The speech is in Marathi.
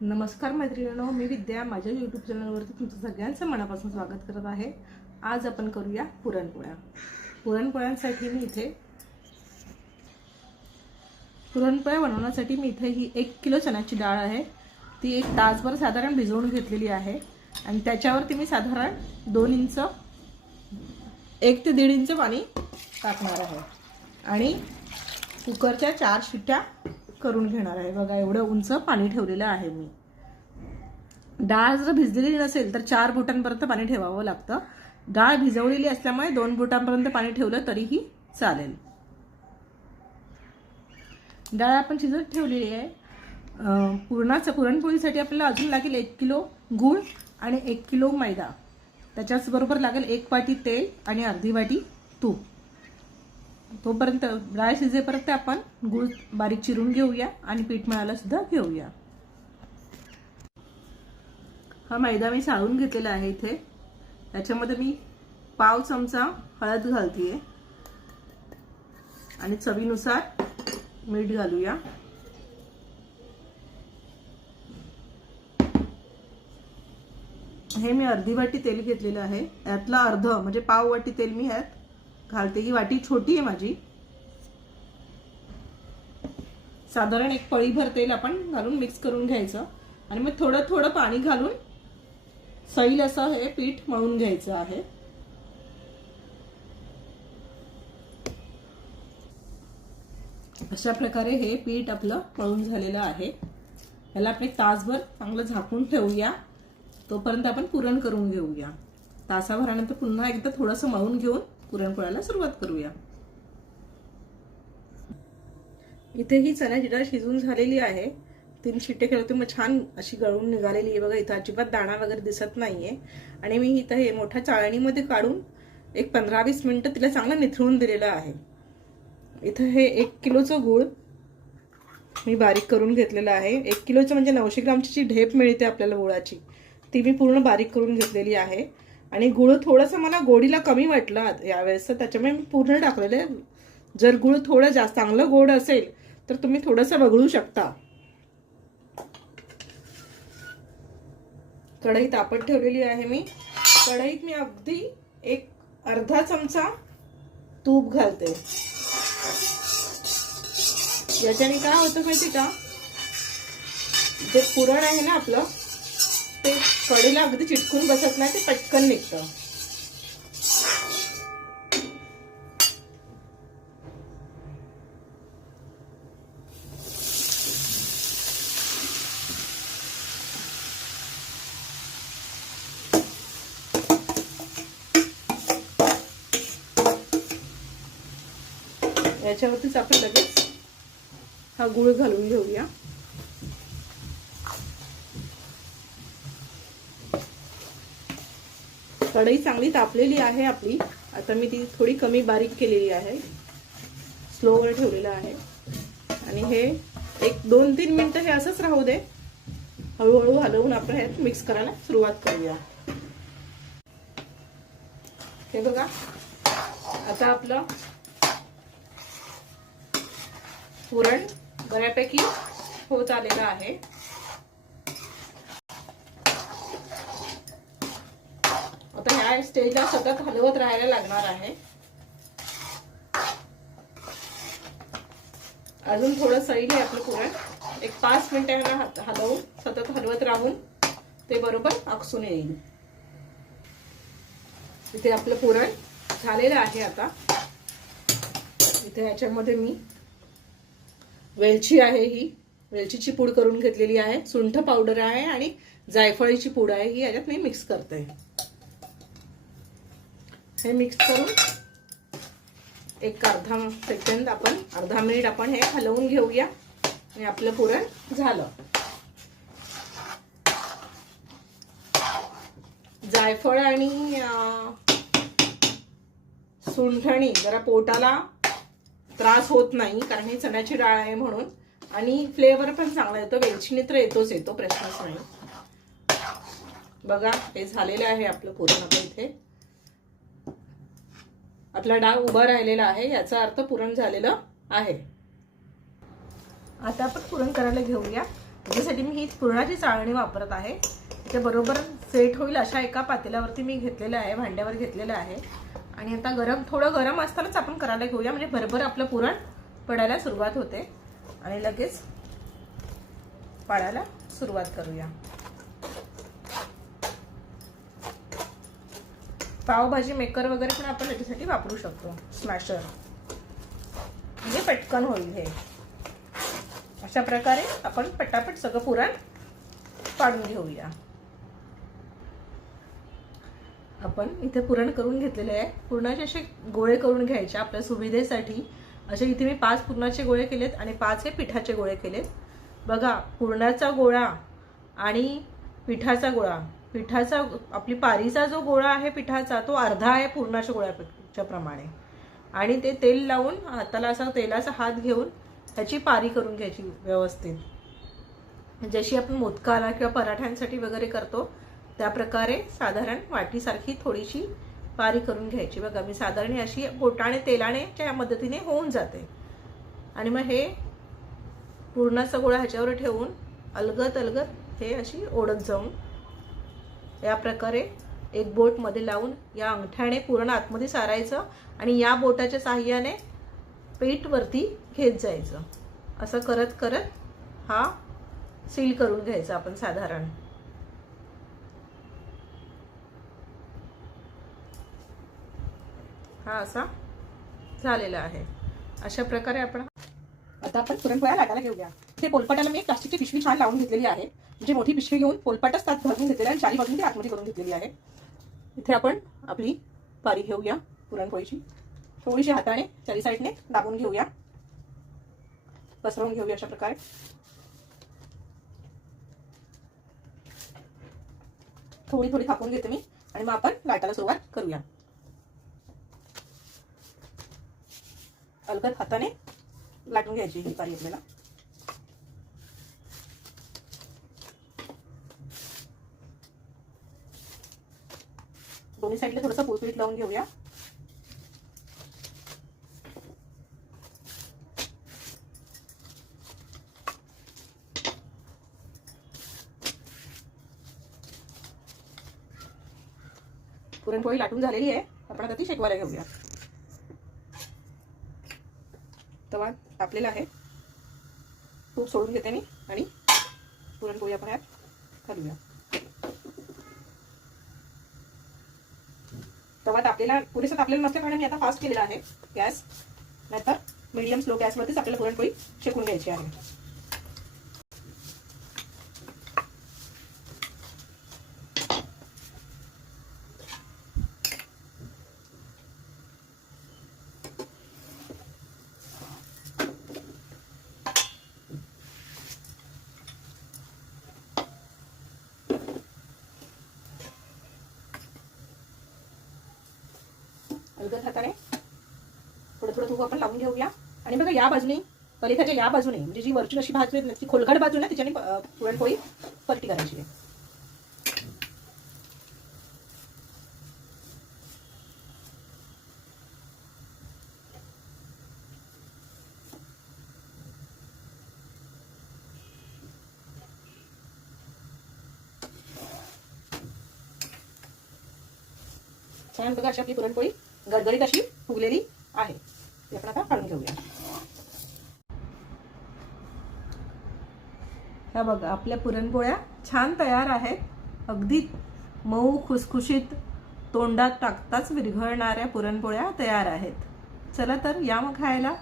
नमस्कार मैत्रिणींनो मी विद्या. माझ्या यूट्यूब चॅनलवरती तुमचं सगळ्यांचं मनापासून स्वागत करत आहे. आज आपण करूया पुरणपोळ्या. पुरणपोळ्यांसाठी मी इथे पुरणपोळ्या बनवण्यासाठी मी इथे ही एक किलो चण्याची डाळ आहे. ती एक तासभर साधारण भिजवून घेतलेली आहे. आणि त्याच्यावरती मी साधारण दोन इंच एक ते दीड इंच पाणी टाकणार आहे. आणि कुकरच्या चार शिट्ट्या करून घेणार आहे. बघा एवढं उंच पाणी ठेवलेलं आहे मी. डाळ जर भिजलेली नसेल तर चार बोटांपर्यंत पाणी ठेवावं लागतं. डाळ भिजवलेली असल्यामुळे दोन बोटांपर्यंत पाणी ठेवलं तरीही चालेल. डाळ आपण शिजत ठेवलेली आहे. अं, पुरणाचं पुरणपोळीसाठी आपल्याला अजून लागेल एक किलो गूळ आणि एक किलो मैदा. त्याच्याचबरोबर लागेल एक वाटी तेल आणि अर्धी वाटी तूप. तोपर्यंत डाळ शिजेपर्यंत आपण गूळ बारीक चिरून घेऊया आणि पीठ मळायला सुद्धा घेऊया. हा मैदा मी साळून घेतलेला आहे इथे. त्याच्यामध्ये मी पाव चमचा हळद घालतीये. आणि चवीनुसार मीठ घालूया. हे मी अर्धी वाटी तेल घेतलेलं आहे. यातला अर्ध म्हणजे पाव वाटी तेल मी ह्यात घालते ही वाटी छोटी आहे माझी. साधारण एक पळीभर तेल आपण घालून मिक्स करून घ्यायचं. आणि मग थोडं थोडं पाणी घालून सैल असं हे पीठ मळून घ्यायचं आहे. अशा प्रकारे हे पीठ आपलं मळून झालेलं आहे. याला आपण एक तासभर चांगलं झाकून ठेवूया. तोपर्यंत आपण पुरण करून घेऊया. तासाभरानंतर पुन्हा एकदा थोडंसं मळून घेऊन पुरणपोळ्याला सुरुवात करूया. इथे ही चण्याची डाळ शिजून झालेली आहे. तीन शिट्टे खेळते मग छान अशी गळून निघालेली आहे बघा इथं अजिबात दाणा वगैरे दिसत नाहीये. आणि मी इथं हे मोठ्या चाळणीमध्ये काढून एक पंधरा वीस मिनिटं तिला चांगलं निथळून दिलेलं आहे. इथं हे एक किलोचं गूळ मी बारीक करून घेतलेलं आहे. एक किलोचं म्हणजे नऊशे ग्रामची जी ढेप मिळते आपल्याला गुळाची ती मी पूर्ण बारीक करून घेतलेली आहे. आणि गुळ थोडंसं मला गोडीला कमी वाटलं यावेळेस. तर त्याच्यामुळे मी पूर्ण टाकलेलं. आहे जर गुळ थोडं जास्त चांगलं गोड असेल तर तुम्ही थोडंसं वगळू शकता. कढई तापत ठेवलेली आहे मी. कढईत मी अगदी एक अर्धा चमचा तूप घालते. याच्याने काय होतं माहिती का? जे पुरण आहे ना आपलं ते कढईला अगदी चिटकून बसत नाही ते पटकन निघतं. याच्यावरतीच आपण लगेच हा गुळ घालून घेऊया. कढई चांगली तापलेली आहे आपली. आता मी ती थोडी कमी बारीक केलेली आहे. स्लोवर ठेवलेलं आहे. आणि हे एक दोन तीन मिनटं हे असंच राहू दे. हळूहळू हलवून आपण हे मिक्स करायला सुरुवात करूया. हे बघा. आता आपलं पुरण बऱ्यापैकी होत आलेलं आहे आता ह्या स्टेजला सतत हलवत राहायला लागणार आहे. अजून थोडं सैल आहे आपलं पुरण एक पाच मिनिटांना हलवून सतत हलवत राहून ते बरोबर आकसून येईल. इथे आपलं पुरण झालेलं आहे आता. इथे याच्यामध्ये मी वेलची आहे ही. वेलचीची पूड करून घेतलेली आहे. सुंठ पावडर आहे आणि जायफळीची पूड आहे. ही याच्यात मी मिक्स करते. हे मिक्स करून एक अर्धा सेकंद आपण अर्धा मिनिट आपण हे हलवून घेऊया आणि आपलं पुरण झालं. जायफळ आणि सुंठणी जरा पोटाला त्रास होत नाही कारण ही चण्याची डाळ आहे म्हणून. आणि फ्लेवर पण चांगला येतो वेलचिनी तर येतोच येतो प्रश्नच नाही. बघा हे झालेलं आहे आपलं पुरण आपण इथे. आपला डाग उभा राहिलेला आहे याचा अर्थ पुरण झालेलं आहे. आता आपण पुरण करायला घेऊया. त्याच्यासाठी मी ही पुरणाची चाळणी वापरत आहे. त्याच्या बरोबर सेट होईल अशा एका पातेल्यावरती मी घेतलेलं आहे भांड्यावर घेतलेलं आहे. आणि आता गरम थोडं गरम असतानाच आपण करायला घेऊया. म्हणजे भरभर आपलं पुरण पडायला सुरुवात होते. आणि लगेच पाडायला सुरुवात करूया. पावभाजी मेकर वगैरे पण आपण याच्यासाठी वापरू शकतो. स्मॅशर म्हणजे पटकन होईल हे. अशा प्रकारे आपण पटापट सगळं पुरण पाडून घेऊया. आपण इथे पुरण करून घेतलेले आहे. पुरणाचे असे गोळे करून घ्यायचे आपल्या सुविधेसाठी. असे इथे मी पाच पुरणाचे गोळे केलेत आणि पाच हे पिठाचे गोळे केलेत. बघा पुरणाचा गोळा आणि पिठाचा गोळा. पिठाचा आपली पारीचा जो गोळा आहे पिठाचा तो अर्धा आहे पूर्णाच्या गोळ्याच्या प्रमाणे. आणि ते तेल लावून हाताला असा तेलाचा हात घेऊन त्याची पारी करून घ्यायची व्यवस्थित. जशी आपण मोदकाला किंवा पराठ्यांसाठी वगैरे करतो त्या प्रकारे साधारण वाटीसारखी थोडीशी पारी करून घ्यायची. बघा मी साधारण अशी बोटाने तेलानेच्या मदतीने होऊन जाते. आणि मग हे पूर्णाचा गोळा ह्याच्यावर ठेवून अलगत अलगत हे अशी ओढत जाऊन या प्रकारे एक बोटमध्ये लावून या अंगठ्याने पूर्ण आतमध्ये सारायचं आणि या बोटाच्या साह्याने पेटवरती वरती घेत जायचं. असं करत करत हा सील करून घ्यायचा आपण साधारण. हा असा झालेला आहे. अशा प्रकारे आपण आता आपण पुरणपोळ्या लाटायला घेऊया. ते पोलपाटाला मी एक प्लास्टिकची पिशवी छान लावून घेतलेली आहे. म्हणजे मोठी पिशवी घेऊन पोलपाटच त्यात भरून घेतलेली आणि चारी बाजून ती आतमध्ये करून घेतलेली आहे. इथे आपण आपली पारी घेऊया पुरणपोळीची. थोडीशी हाताने चारी साईडने दाबून घेऊया. पसरवून घेऊया अशा प्रकारे. थोडी थोडी थापून घेते मी आणि मग आपण लाटायला सुरुवात करूया. अलगद हाताने लाटून घ्यायची ही पारी आपल्याला. दोन्ही साईडला थोडंसं पोळपीठ लावून घेऊया. पुरणपोळी लाटून झालेली आहे. आपण आता ती शेकवायला घेऊया. तवा तापलेला आहे. तूप सोडून घेते मी आणि पुरणपोळी आपण यात घालूया. तवा तापलेला पुरेसा तापलेला कारण मी आता फास्ट केलेला आहे. गॅस नाहीतर मीडियम स्लो गॅसवरतीच आपल्याला पुरणपोळी शेकून घ्यायची आहे. अलगद हाताने. थोडं थोडं तूप आपण लावून घेऊया. आणि बघा या बाजूने पलीकडच्या या बाजूने म्हणजे जी वरची अशी भाजली आहे, ती खोलगड बाजू ना त्याच्याने पुरणपोळी पलटी करायची आहे. छान बघा अशी आपली पुरणपोळी. गडगडीत अशी फुगलेली आहे. ती आपण आता काढून घेऊया. ह्या बघा आपल्या पुरणपोळ्या छान तयार आहेत. अगदी मऊ खुसखुशीत तोंडात टाकताच विरघळणाऱ्या पुरणपोळ्या तयार आहेत. चला तर या मग खायला.